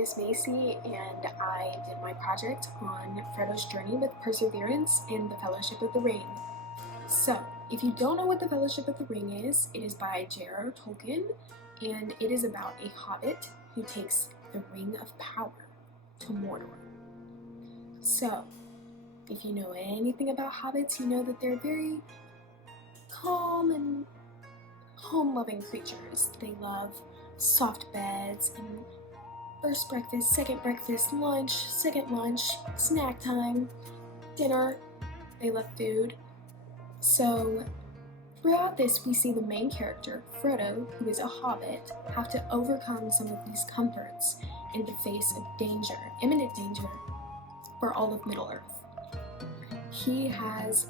is Macy, and I did my project on Frodo's journey with perseverance in the Fellowship of the Ring. So, if you don't know what the Fellowship of the Ring is, it is by J.R.R. Tolkien, and it is about a hobbit who takes the Ring of Power to Mordor. So, if you know anything about hobbits, you know that they're very calm and home-loving creatures. They love soft beds and first breakfast, second breakfast, lunch, second lunch, snack time, dinner. They love food. So throughout this, we see the main character, Frodo, who is a hobbit, have to overcome some of these comforts in the face of danger, imminent danger, for all of Middle-earth. He has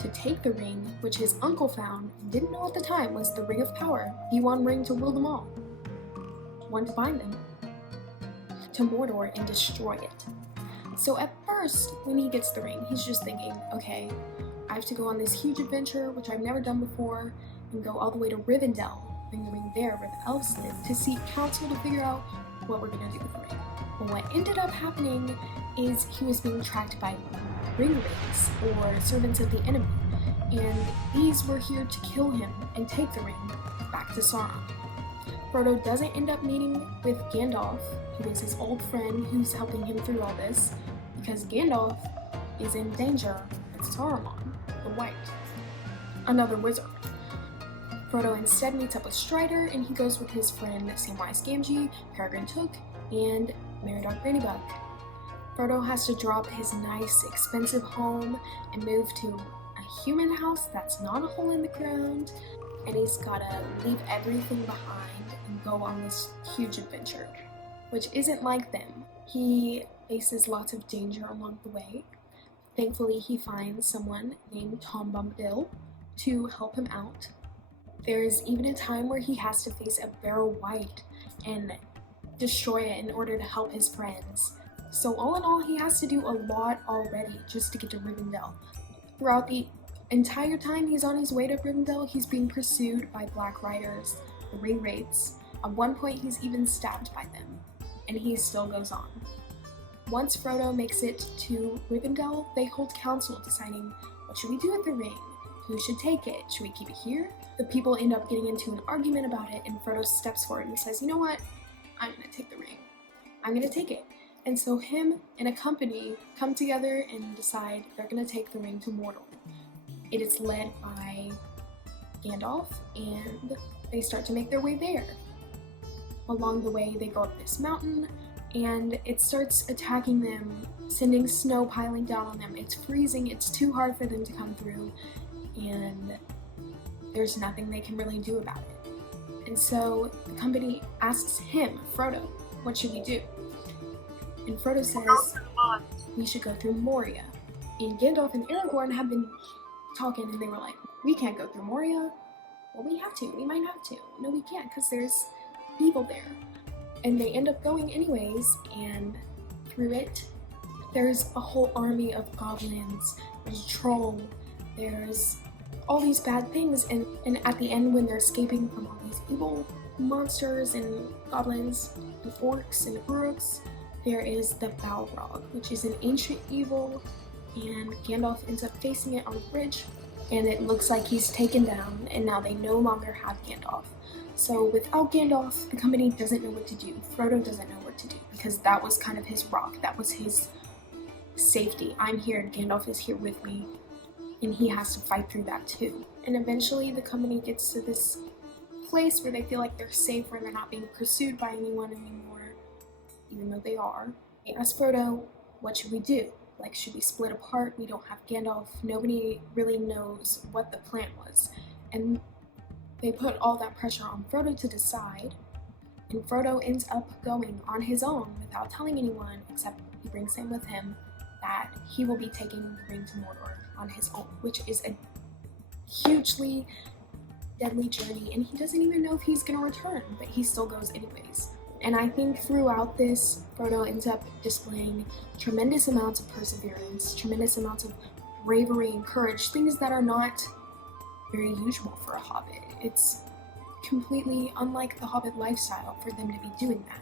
to take the ring, which his uncle found and didn't know at the time was the Ring of Power, the one ring to rule them all. One to bind them, to Mordor and destroy it. So at first, when he gets the ring, he's just thinking, okay, I have to go on this huge adventure, which I've never done before, and go all the way to Rivendell, bring the ring there where the elves live, to seek counsel to figure out what we're gonna do with the ring. But what ended up happening is he was being tracked by ring wraiths, or servants of the enemy, and these were here to kill him and take the ring back to Sauron. Frodo doesn't end up meeting with Gandalf, who is his old friend who's helping him through all this, because Gandalf is in danger with Saruman, the White, another wizard. Frodo instead meets up with Strider, and he goes with his friend Samwise Gamgee, Peregrine Took, and Meriadoc Brandybug. Frodo has to drop his nice, expensive home and move to a human house that's not a hole in the ground, and he's gotta leave everything behind and go on this huge adventure, which isn't like them. He faces lots of danger along the way. Thankfully, he finds someone named Tom Bombadil to help him out. There's even a time where he has to face a Barrow Wight and destroy it in order to help his friends. So all in all, he has to do a lot already just to get to Rivendell. Throughout the entire time he's on his way to Rivendell, he's being pursued by Black Riders, the Ring Wraiths. At one point, he's even stabbed by them, and he still goes on. Once Frodo makes it to Rivendell, they hold council deciding, what should we do with the ring? Who should take it? Should we keep it here? The people end up getting into an argument about it, and Frodo steps forward and says, you know what? I'm gonna take the ring. I'm gonna take it. And so him and a company come together and decide they're gonna take the ring to Mordor. It is led by Gandalf, and they start to make their way there. Along the way, they go up this mountain, and it starts attacking them, sending snow piling down on them. It's freezing, it's too hard for them to come through, and there's nothing they can really do about it. And so the company asks him, Frodo, what should we do? And Frodo says, we should go through Moria. And Gandalf and Aragorn have been talking, and they were like, we can't go through Moria. Well, we have to. We might have to. No, we can't, because there's evil there. And they end up going anyways, and through it, there's a whole army of goblins, there's a troll, there's all these bad things, and at the end, when they're escaping from all these evil monsters and goblins and orcs and uruks, there is the Balrog, which is an ancient evil, and Gandalf ends up facing it on a bridge, and it looks like he's taken down, and now they no longer have Gandalf. So without Gandalf, the company doesn't know what to do. Frodo doesn't know what to do, because that was kind of his rock. That was his safety. I'm here, Gandalf is here with me, and he has to fight through that too. And eventually the company gets to this place where they feel like they're safe, where they're not being pursued by anyone anymore, even though they are. They ask Frodo, what should we do? Like, should we split apart? We don't have Gandalf. Nobody really knows what the plan was. And they put all that pressure on Frodo to decide, and Frodo ends up going on his own without telling anyone, except he brings Sam with him, that he will be taking the ring to Mordor on his own, which is a hugely deadly journey, and he doesn't even know if he's gonna return, but he still goes anyways. And I think throughout this, Frodo ends up displaying tremendous amounts of perseverance, tremendous amounts of bravery and courage, things that are not very usual for a hobbit. It's completely unlike the hobbit lifestyle for them to be doing that.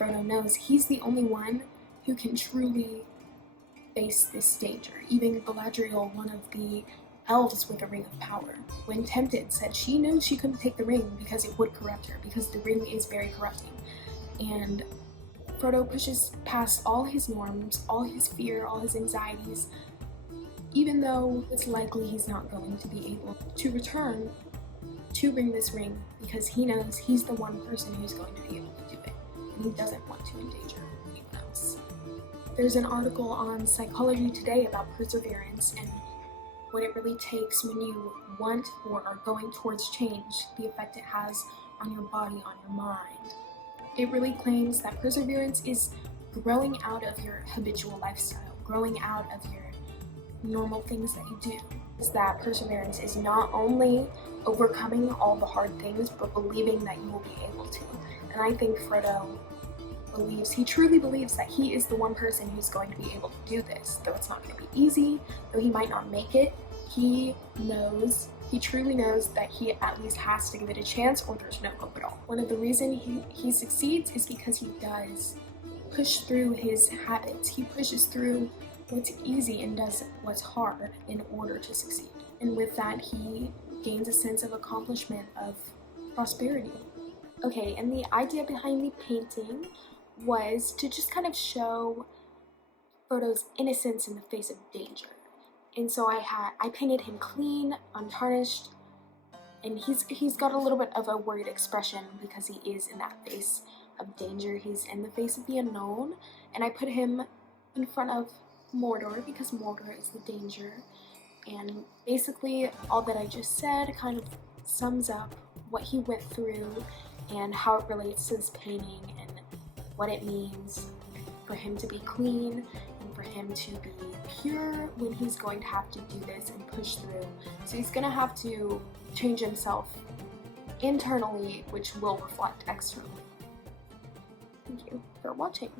Frodo knows he's the only one who can truly face this danger. Even Galadriel, one of the elves with a ring of power, when tempted, said she knew she couldn't take the ring because it would corrupt her, because the ring is very corrupting. And Frodo pushes past all his norms, all his fear, all his anxieties, even though it's likely he's not going to be able to return to bring this ring, because he knows he's the one person who's going to be able to do it, and he doesn't want to endanger anyone else. There's an article on Psychology Today about perseverance and what it really takes when you want or are going towards change, the effect it has on your body, on your mind. It really claims that perseverance is growing out of your habitual lifestyle, growing out of your normal things that you do. Is that perseverance is not only overcoming all the hard things, but believing that you will be able to. And I think Frodo he truly believes that he is the one person who's going to be able to do this. Though it's not going to be easy, though he might not make it, he truly knows that he at least has to give it a chance, or there's no hope at all. One of the reasons he succeeds is because he does push through his habits. He pushes through what's easy and does what's hard in order to succeed. And with that, he gains a sense of accomplishment, of prosperity. Okay, and the idea behind the painting was to just kind of show Frodo's innocence in the face of danger. And so I painted him clean, untarnished, and he's got a little bit of a worried expression because he is in that face of danger. He's in the face of the unknown, and I put him in front of Mordor because Mordor is the danger. And basically all that I just said kind of sums up what he went through and how it relates to this painting and what it means for him to be clean and for him to be pure when he's going to have to do this and push through. So he's going to have to change himself internally, which will reflect externally. Thank you for watching.